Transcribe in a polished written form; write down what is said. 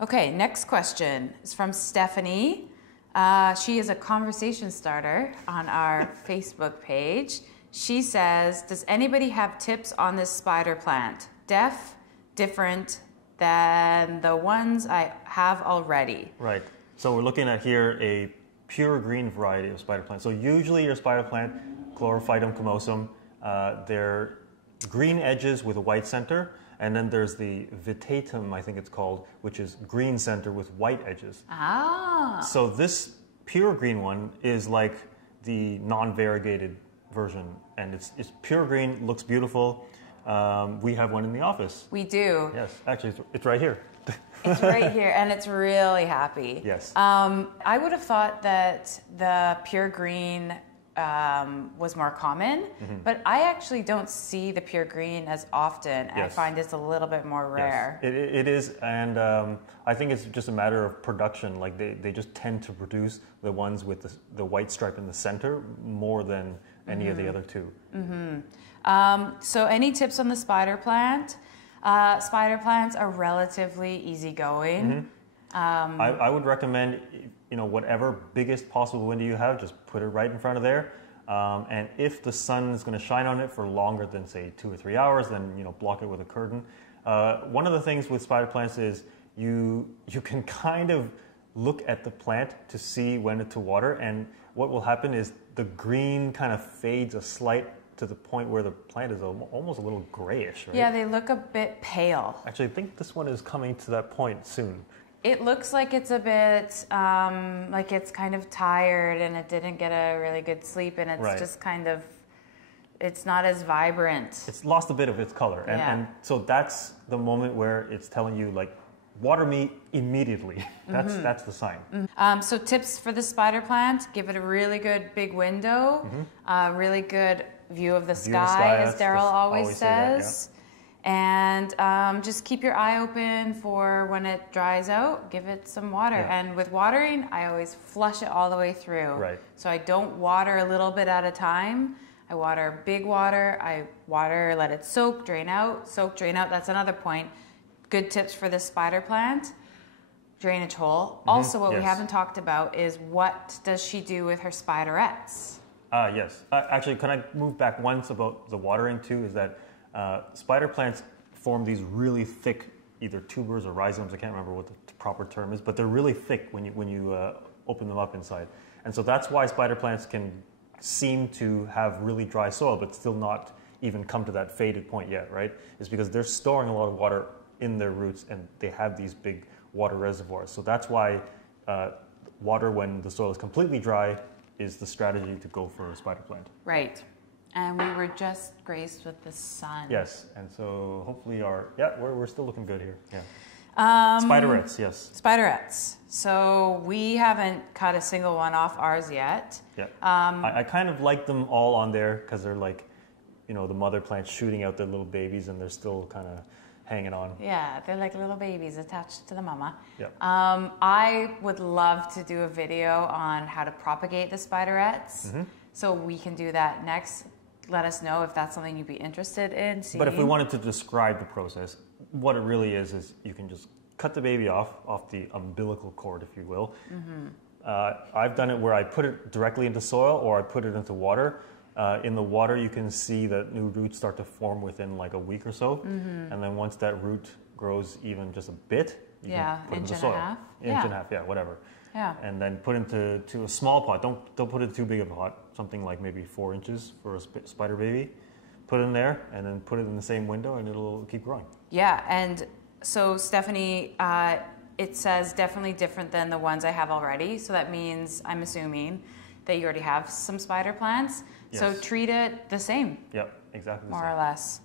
Okay, next question is from Stephanie. She is a conversation starter on our Facebook page. She says, does anybody have tips on this spider plant? Different than the ones I have already. Right. So we're looking at here a pure green variety of spider plant. So usually your spider plant, Chlorophytum comosum, they're green edges with a white center. And then there's the vitatum, I think it's called, which is green center with white edges. Ah. So this pure green one is like the non-variegated version. And it's pure green, looks beautiful. We have one in the office. We do. Yes, actually, it's right here. It's right here, and it's really happy. Yes. I would have thought that the pure green was more common, but I actually don't see the pure green as often. Yes. I find it's a little bit more rare. Yes, it is, and I think it's just a matter of production. Like they just tend to produce the ones with the white stripe in the center more than any of the other two. So any tips on the spider plant? Spider plants are relatively easygoing. I would recommend, whatever biggest possible window you have, just put it right in front of there. And if the sun is going to shine on it for longer than, say, 2 or 3 hours, then block it with a curtain. One of the things with spider plants is you can kind of look at the plant to see when to water, and what will happen is the green kind of fades a slight to the point where the plant is almost a little grayish, right? Yeah, they look a bit pale. Actually, I think this one is coming to that point soon. It looks like it's a bit, like it's kind of tired and it didn't get a really good sleep, and it's just kind of, it's not as vibrant. It's lost a bit of its color. And so that's the moment where it's telling you, like, water me immediately. That's the sign. So tips for the spider plant: give it a really good big window, really good view of the sky, as Daryl always says. And just keep your eye open for when it dries out, give it some water. And with watering, I always flush it all the way through. Right. So I don't water a little bit at a time. I water big water, I water, let it soak, drain out, that's another point. Good tips for this spider plant: drainage hole. Also, what we haven't talked about is what does she do with her spiderettes? Yes. Actually, can I move back once about the watering too? Is that spider plants form these really thick, either tubers or rhizomes. I can't remember what the proper term is, but they're really thick when you open them up inside. And so that's why spider plants can seem to have really dry soil, but still not even come to that faded point yet, right? It's because they're storing a lot of water in their roots, and they have these big water reservoirs. So that's why water when the soil is completely dry is the strategy to go for a spider plant. Right. And we were just graced with the sun. Yes, and so hopefully we're still looking good here. Yeah. Spiderettes, yes. Spiderettes. So we haven't cut a single one off ours yet. Yeah. I kind of like them all on there because they're like, the mother plants shooting out their little babies, and they're still kind of hanging on. Yeah, they're like little babies attached to the mama. Yeah. I would love to do a video on how to propagate the spiderettes. So we can do that next. Let us know if that's something you'd be interested in seeing. But if we wanted to describe the process, what it really is you can just cut the baby off the umbilical cord, if you will. I've done it where I put it directly into soil, or I put it into water. In the water, you can see that new roots start to form within like a week or so. And then once that root grows even just a bit, you can put it into soil. Inch and a half, yeah, whatever. Yeah. And then put into a small pot. Don't put it too big of a pot. Something like maybe 4 inches for a spider baby. Put it in there, and then put it in the same window, and it'll keep growing. Yeah. And so Stephanie, it says definitely different than the ones I have already. So that means, I'm assuming, that you already have some spider plants. Yes. So treat it the same. Yep, exactly the same. More or less.